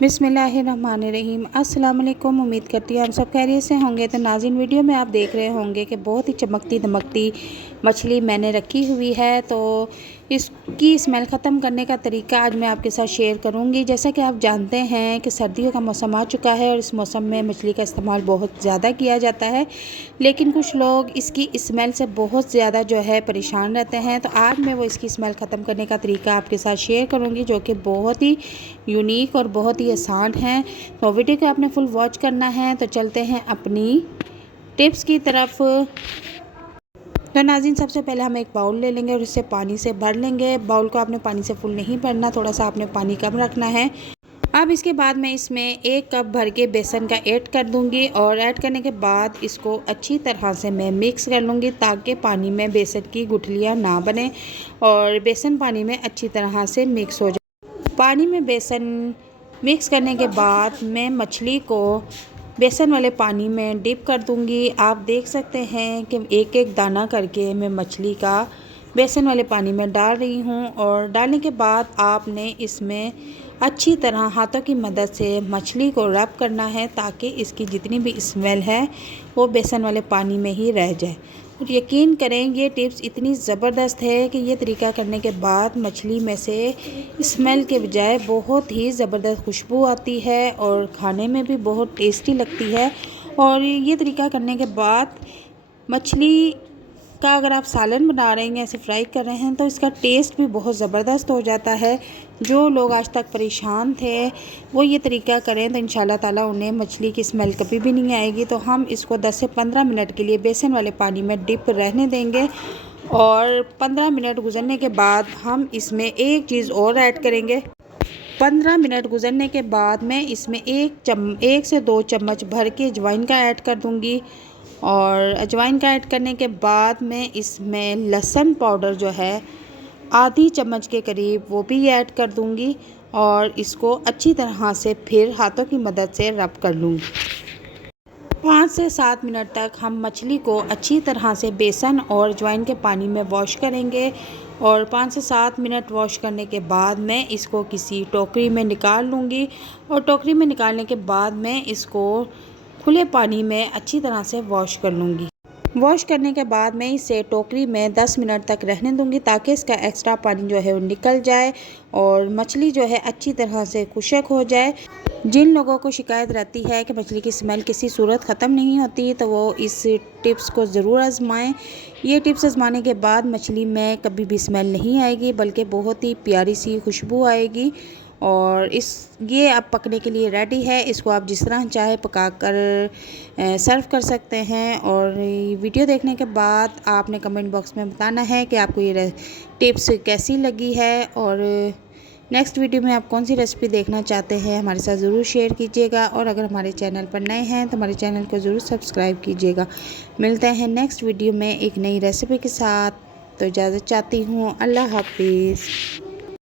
बिस्मिल्लाहिर्रहमानिर्रहीम। अस्सलाम वालेकुम। उम्मीद करती हूँ हम सब खैरियत से होंगे। तो नाज़रीन, वीडियो में आप देख रहे होंगे कि बहुत ही चमकती दमकती मछली मैंने रखी हुई है। तो इसकी स्मेल ख़त्म करने का तरीका आज मैं आपके साथ शेयर करूंगी। जैसा कि आप जानते हैं कि सर्दियों का मौसम आ चुका है और इस मौसम में मछली का इस्तेमाल बहुत ज़्यादा किया जाता है, लेकिन कुछ लोग इसकी स्मेल से बहुत ज़्यादा जो है परेशान रहते हैं। तो आज मैं वो इसकी स्मेल ख़त्म करने का तरीका आपके साथ शेयर करूँगी, जो कि बहुत ही यूनिक और बहुत ही आसान है। तो वीडियो को आपने फुल वॉच करना है। तो चलते हैं अपनी टिप्स की तरफ। तो नाज़रीन, सबसे पहले हम एक बाउल ले लेंगे और इसे पानी से भर लेंगे। बाउल को आपने पानी से फुल नहीं भरना, थोड़ा सा आपने पानी कम रखना है। अब इसके बाद मैं इसमें 1 कप भर के बेसन का ऐड कर दूंगी और ऐड करने के बाद इसको अच्छी तरह से मैं मिक्स कर लूँगी, ताकि पानी में बेसन की गुठलियाँ ना बने और बेसन पानी में अच्छी तरह से मिक्स हो जाए। पानी में बेसन मिक्स करने के बाद मैं मछली को बेसन वाले पानी में डिप कर दूंगी। आप देख सकते हैं कि एक एक दाना करके मैं मछली का बेसन वाले पानी में डाल रही हूँ। और डालने के बाद आपने इसमें अच्छी तरह हाथों की मदद से मछली को रब करना है, ताकि इसकी जितनी भी स्मेल है वो बेसन वाले पानी में ही रह जाए। और यकीन करें, ये टिप्स इतनी ज़बरदस्त है कि ये तरीका करने के बाद मछली में से स्मेल के बजाय बहुत ही ज़बरदस्त खुशबू आती है और खाने में भी बहुत टेस्टी लगती है। और ये तरीका करने के बाद मछली का अगर आप सालन बना रहे हैं, ऐसे फ्राई कर रहे हैं, तो इसका टेस्ट भी बहुत ज़बरदस्त हो जाता है। जो लोग आज तक परेशान थे वो ये तरीका करें तो इंशाल्लाह ताला उन्हें मछली की स्मेल कभी भी नहीं आएगी। तो हम इसको 10 से 15 मिनट के लिए बेसन वाले पानी में डिप रहने देंगे और 15 मिनट गुजरने के बाद हम इसमें एक चीज़ और ऐड करेंगे। 15 मिनट गुजरने के बाद मैं इसमें 1 से 2 चम्मच भर के अजवाइन का ऐड कर दूंगी। और अजवाइन का ऐड करने के बाद मैं इसमें लहसुन पाउडर जो है आधी चम्मच के करीब वो भी ऐड कर दूंगी और इसको अच्छी तरह से फिर हाथों की मदद से रब कर लूँगी। 5 से 7 मिनट तक हम मछली को अच्छी तरह से बेसन और अजवाइन के पानी में वॉश करेंगे। और 5 से 7 मिनट वॉश करने के बाद मैं इसको किसी टोकरी में निकाल लूँगी। और टोकरी में निकालने के बाद मैं इसको खुले पानी में अच्छी तरह से वॉश कर लूँगी। वॉश करने के बाद मैं इसे टोकरी में 10 मिनट तक रहने दूँगी, ताकि इसका एक्स्ट्रा पानी जो है वो निकल जाए और मछली जो है अच्छी तरह से खुश्क हो जाए। जिन लोगों को शिकायत रहती है कि मछली की स्मेल किसी सूरत ख़त्म नहीं होती, तो वो इस टिप्स को ज़रूर आजमाएं। ये टिप्स आजमाने के बाद मछली में कभी भी स्मेल नहीं आएगी, बल्कि बहुत ही प्यारी सी खुशबू आएगी। और ये अब पकने के लिए रेडी है। इसको आप जिस तरह चाहे पकाकर सर्व कर सकते हैं। और वीडियो देखने के बाद आपने कमेंट बॉक्स में बताना है कि आपको ये टिप्स कैसी लगी है और नेक्स्ट वीडियो में आप कौन सी रेसिपी देखना चाहते हैं हमारे साथ ज़रूर शेयर कीजिएगा। और अगर हमारे चैनल पर नए हैं तो हमारे चैनल को ज़रूर सब्सक्राइब कीजिएगा। मिलते हैं नेक्स्ट वीडियो में एक नई रेसिपी के साथ। तो इजाज़त चाहती हूँ। अल्लाह हाफिज़।